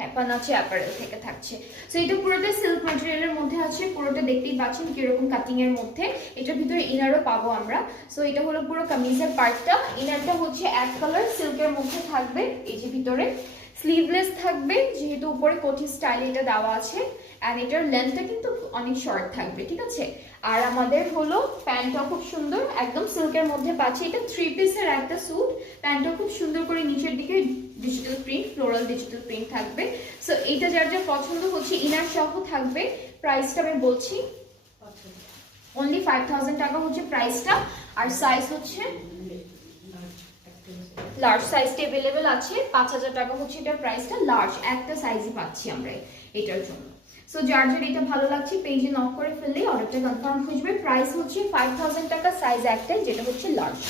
হ্যাঁ, পানাচি অ্যাপারেল থেকে থাকছে। সো এটা পুরোটা সিল্ক ম্যাটেরিয়ালের মধ্যে আছে, পুরোটা দেখতেই পাচ্ছেন কিরকম কাটিং এর মধ্যে। এটার ভিতরে ইনারও পাবো আমরা। সো এটা হলো পুরো কামিজের পার্টটা। ইনারটা হচ্ছে এক কালার সিল্কের মধ্যে থাকবে, এই যে ভিতরে স্লিভলেস থাকবে, যেহেতু উপরে কোটি স্টাইল এটা দেওয়া আছে। অ্যান্ড এটার লেন্থটা কিন্তু অনেক শর্ট থাকবে, ঠিক আছে। আর আমাদের হলো প্যান্টটা খুব সুন্দর, একদম সিল্কের মধ্যে পাচ্ছি। এটা 3 পিসের একটা স্যুট। প্যান্টটা খুব সুন্দর করে নিচের দিকে digital print, floral digital print থাকবে। সো এইটা যার যার পছন্দ হচ্ছে ইনার সহ থাকবে। প্রাইসটা আমি বলছি, অনলি 5000 টাকা হচ্ছে প্রাইসটা। আর সাইজ হচ্ছে লার্জ সাইজটা अवेलेबल আছে। 5000 টাকা হচ্ছে এটার প্রাইসটা। লার্জ একটা সাইজই পাচ্ছি আমরা এটার জন্য। সো যার যার এটা ভালো লাগছে পেজে নক করে ফেললেই অর্ডারটা কনফার্ম হয়ে যাবে। প্রাইস হচ্ছে 5000 টাকা, সাইজ একটাই, যেটা হচ্ছে লার্জ।